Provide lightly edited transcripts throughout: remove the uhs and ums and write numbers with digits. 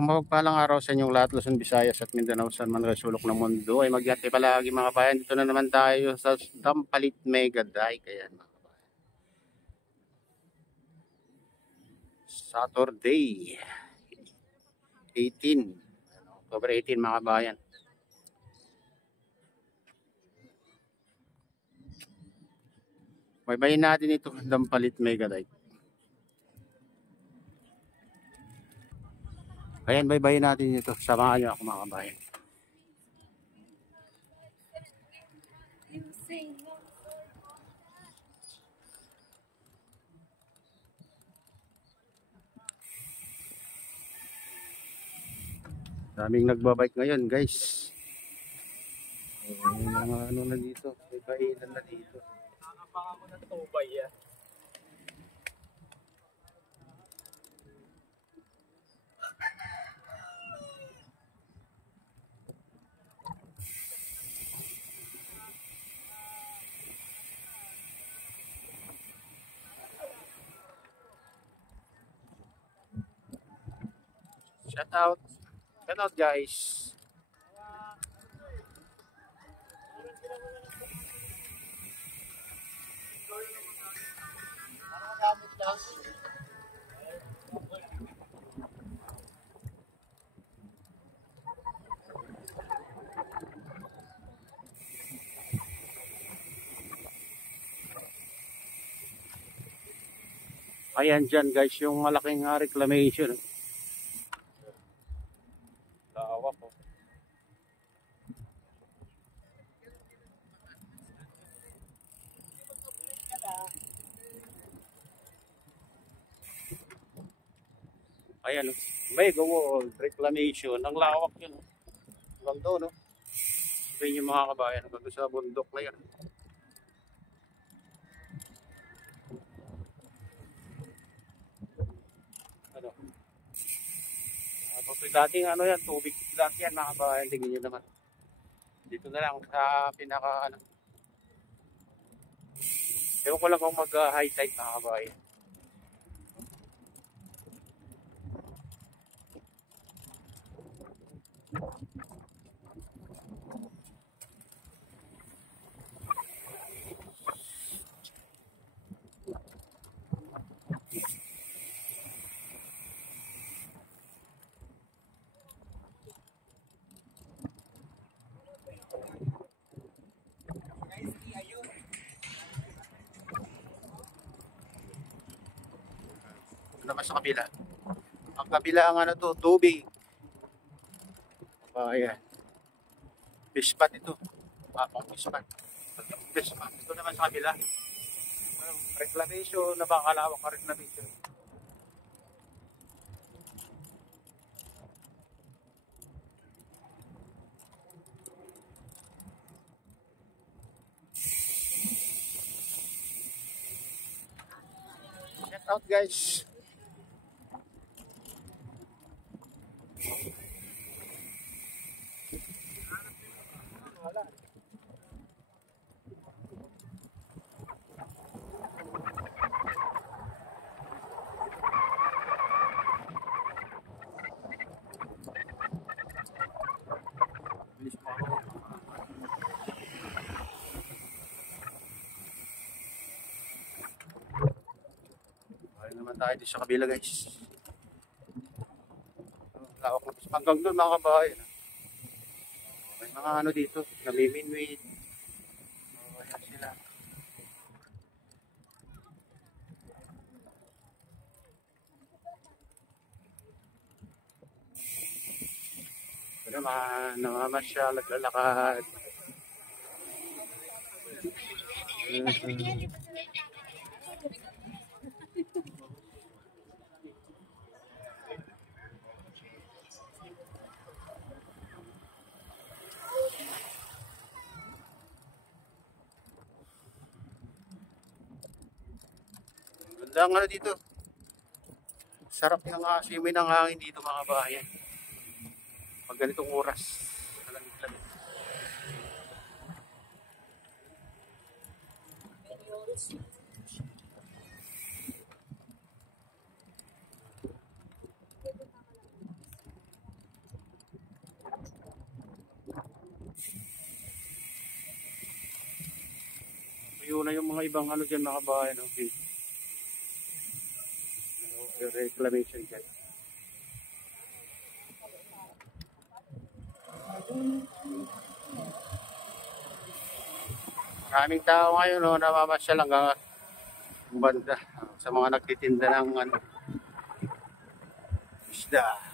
isang mapagpalang araw sa inyong lahat, Luzon, Visayas at Mindanao, saan man kayo sulok ng mundo ay magyati palagi mga bayan. Dito na naman tayo sa Dampalit Mega Dike. Ayan, mga kabayan. Saturday, 18, October 18 mga kabayan. Baybayin natin ito, Dampalit Mega Dike. Ayan, baybayin natin ito. Samahan niyo ako mga kabayan. Daming nagbabike ngayon, guys. May mga ano na dito, may kainan na dito. Nakakapaka ko ng tubay yan. Shout out guys. Ayan dyan guys, yung malaking reclamation. Lawak ko. Ayan, may gawo reclamation. Ang lawak yun. Hanggang doon, no? Sabihin yung mga kabayan, hanggang doon sa bundok na yan. Ano? Dating ano yan, tubig dati yan mga kabayan. Tingin nyo naman. Dito na lang sa pinaka ano. Ewan ko lang kung mag-high tide mga kabayan. Naman sa kabila. Ang kabila ang ano to, tubig. Ayan. Fish spot ito. Papang fish spot. Fish spot. Ito naman sa kabila. Reclamation, napakalawak ka reclamation. Check out guys. Ayun naman tayo dito sa kabila guys. Lawak na hanggang doon mga kabayan. May mga ano dito, namiminwid. Ayan sila. Pero namamasyal, naglalakad. Ganda ang ano dito. Sarap ng simoy ng hangin dito mga bayan. Pag ganitong oras. Malamig-lamig. na yung mga ibang ano dyan mga bahay. No? Okay. Reclamation dyan. Maraming tao ngayon, no, namamasyal hanggang banda sa mga nagtitinda ng ano, isda.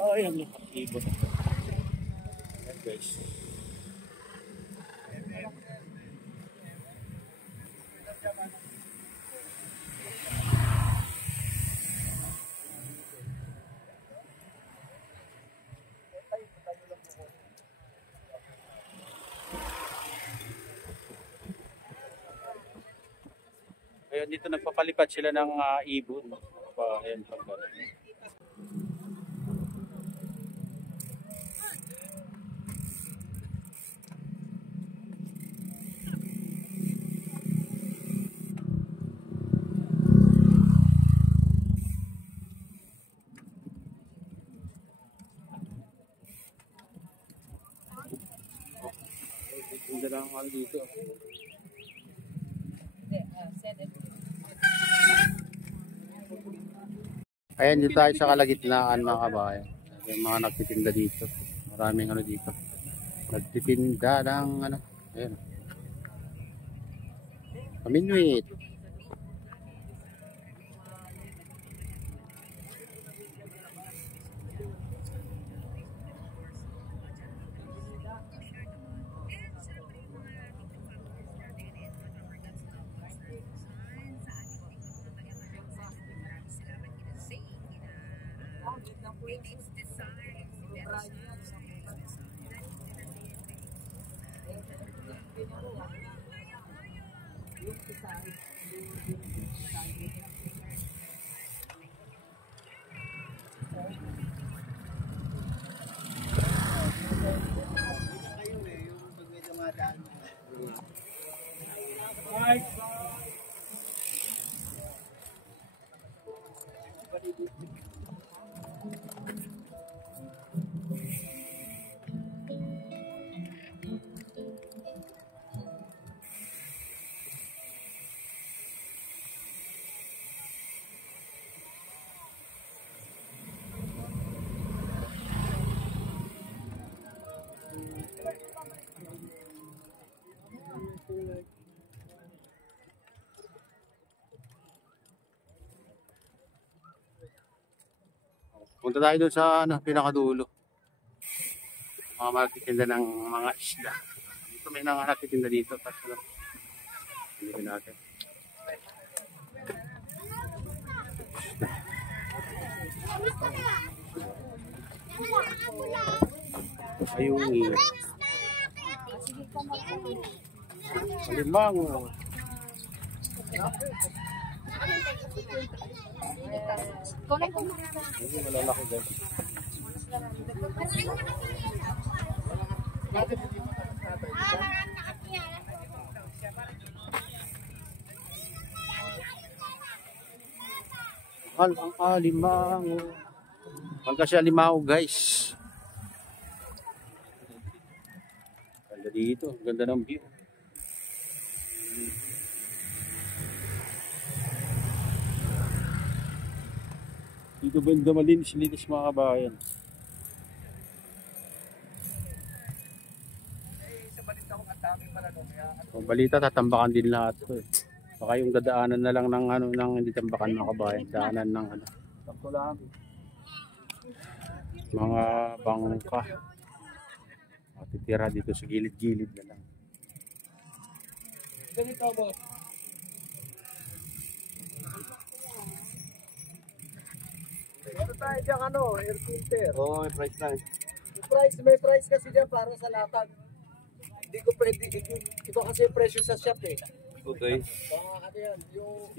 Oh, yan yung ibon. Yan guys. Ayun, dito nagpapalipad sila ng ibon. Ayan, Ganda lang ako dito. Ayan, dito tayo sa kalagitnaan mga kabayan. Yung mga nagtitinda dito. Maraming ano dito. Nagtitinda ng ano. Ayan. Paminwit. Punta tayo doon sa ano, pinakadulo. Mga magtitinda ng mga isda. Dito may nagtitinda dito. Tapos hindi natin. Ayun. Malimang. Malalaki guys. Mahal ang alimango. Mahal kasi alimango guys. Ganda dito. Ganda ng view. Dito banda malinis-linis mga kabayan. Kung balita, tatambakan din lahat to eh. Baka yung dadaanan na lang ng ano, ng hindi tambakan mga kabayan, daanan ng ano. Mga bangka. Matitira dito sa gilid-gilid na lang. Ganito boss. Ano tayo dyan ano, air filter? Oo, may price lang. may price kasi dyan para sa latag. Hindi ko pwede, ito kasi yung presyo sa shop eh. Okay. Ano yan, yung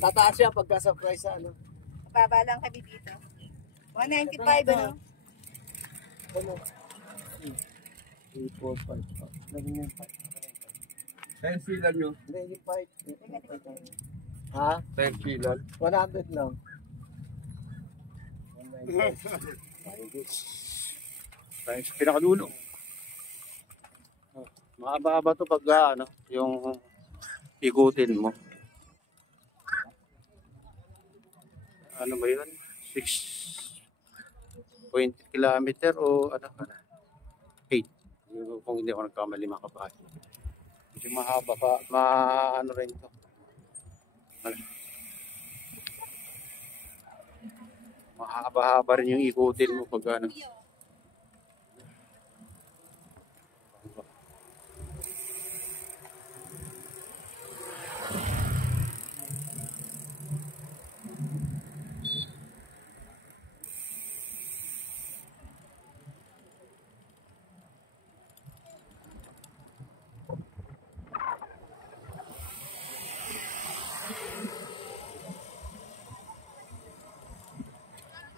tataas siya pagka sa price sa ano. Baba lang kami dito. 195 ano? Ano? 8, 4, 5. Lagyan yung 5. 10 silan nyo. Hindi, yung 5. Ha? 10 silan. 100 lang. Tayo sa pinakadulo. Mahaba-haba to pag ano, yung ikutin mo. Ano ba yun? 6.8 kilometer o ano? 8. Kung hindi ako nagkamali mga kabahay. Kasi mahaba pa, ano rin to. Ano? Mahaba-haba rin yung ikutin mo pag ano.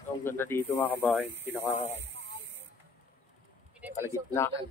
Ang ganda dito mga kabayan, kalagitnaan.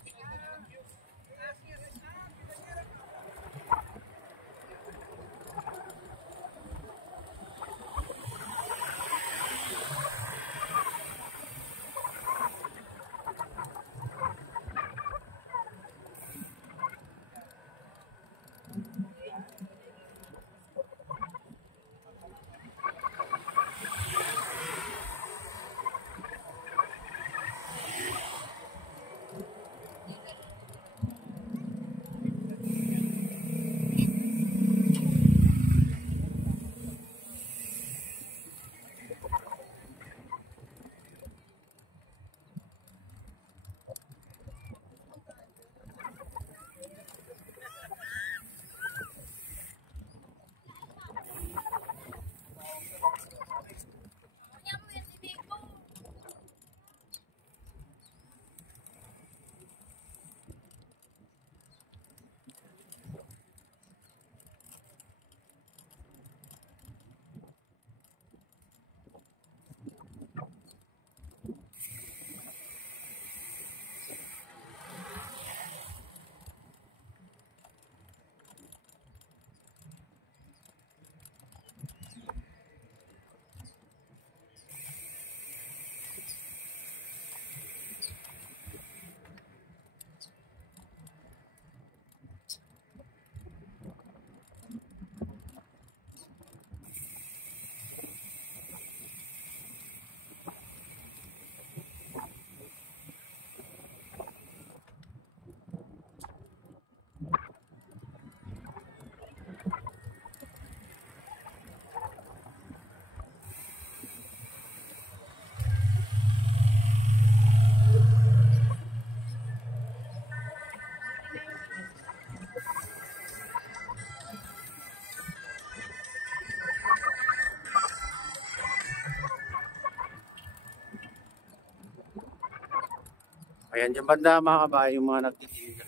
Ayan, dyan banda mga kabahay, yung mga nagtitinda.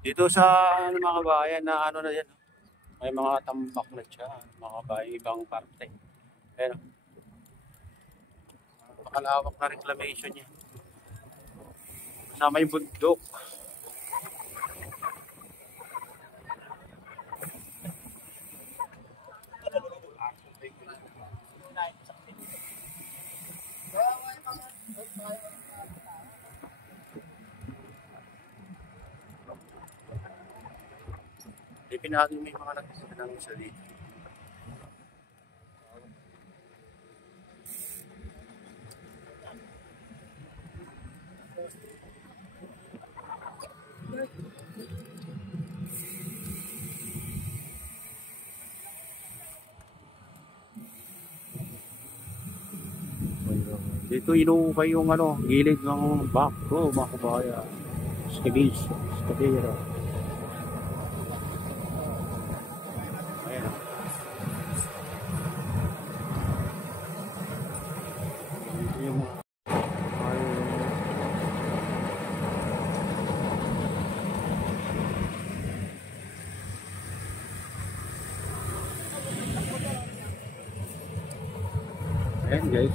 Dito sa ano, mga kabayan na ano na yan, may mga tambak na siya, mga kabahay, ibang parte. Ayan, makalawak na reclamation niya. Kasama yung bundok. Ipinahagi may mga nagtitinda ng isa dito. Dito inuukay yung ano, gilid ng bako, mga kabayan. Skabira. Ayan. Ayan guys.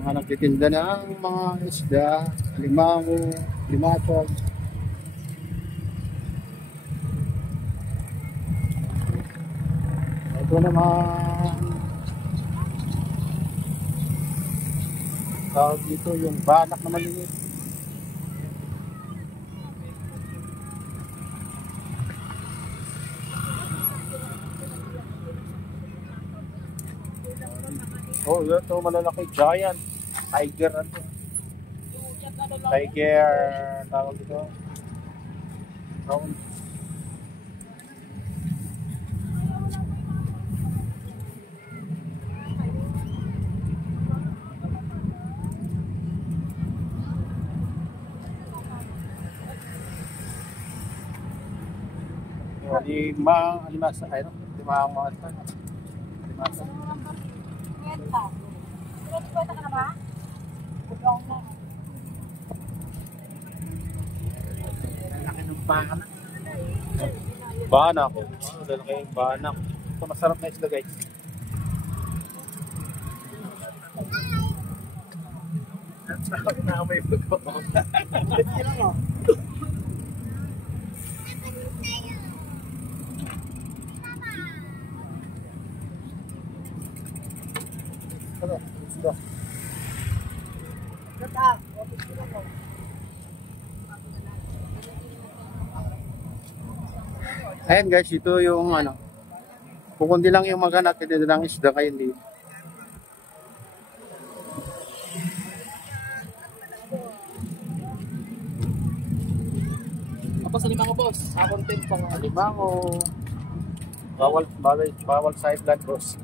Mga nagtitinda ng mga isda, alimango, limatag. Ito naman tawag dito yung banak na maliit. Oh, yun to malalaki giant tiger ano. Tiger tawag dito. Round. Limasa, ay no? Limang mga ito. Limasa. Laki ng banak. Banak. Oh, lalaki yung banak. Ito masarap na isla guys. Na may buto. Ano? Isda. Ayan guys, ito yung ano. Kukundi lang yung maghanap, hindi lang isda kayo dito. Tapos limango boss, sa content pang Alimango. Bawal side land boss.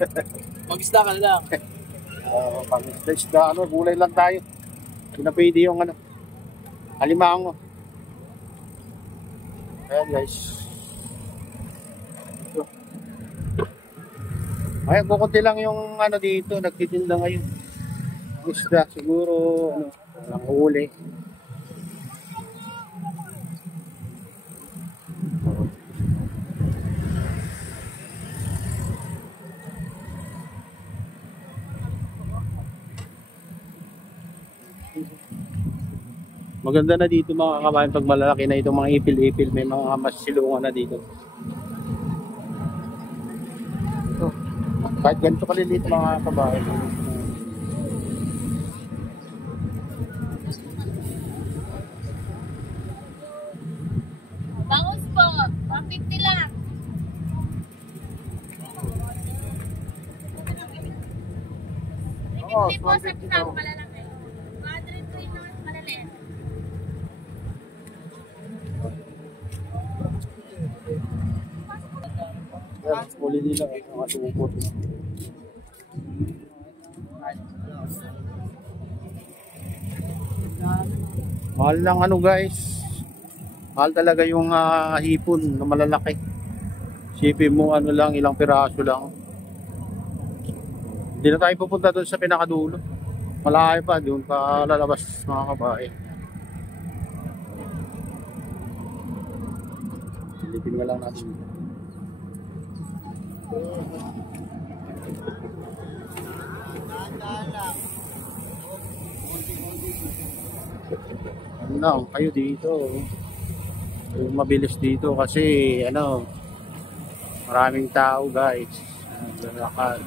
mag-isda ka na lang. Pang-isda, ano, gulay lang tayo. Hindi na pwede yung ano, alimango. Ayan guys. Ayan, kukunti lang yung ano dito, nagtitinda ngayon. Isda, siguro, ano, walang huli. Maganda na dito mga kabayan pag malalaki na itong mga ipil-ipil, may mga masilungan na dito. Ito, kahit ganito kaliliit mga kabayan. Bangus po, 150 lang. Oo, 150 po sa 250 isang daw. malalaki. 103 na malaliit. Yan, huli nila ang asupot. Mahal ng ano guys. Mahal talaga yung hipon na malalaki. Sipin mo ano lang, ilang piraso lang. Hindi na tayo pupunta doon sa pinakadulo. Malayo pa, doon pa lalabas mga kabae. Silipin nga lang natin. Ano lang, kayo dito. Kayo mabilis dito kasi ano, maraming tao guys. Lalakad.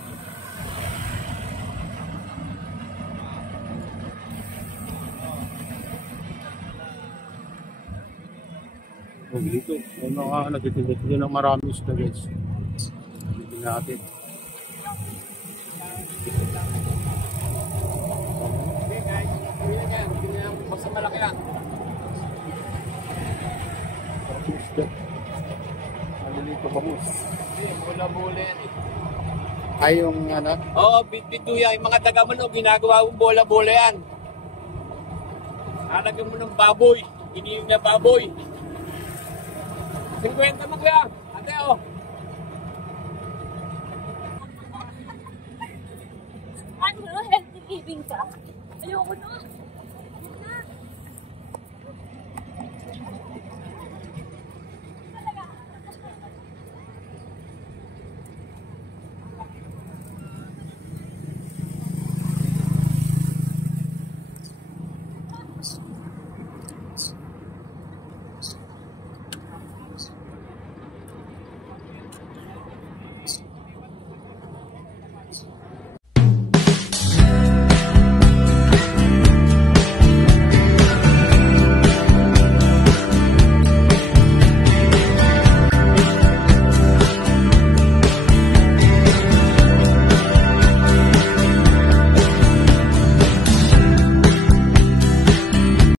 Oh, dito, may mga nagtitinda dito ng marami isda guys. Dito natin. Okay guys, basta malaki yan. Isda. Malilito bangus. Bola-bola yan eh. Ay yung ano, Oo, bituya, yung mga taga manok, ginagawa mong bola-bola yan. Nalagyan mo ng baboy, iniyong na baboy. 50 mo kuya, ate oh. Ano, healthy living ka? Ayoko na.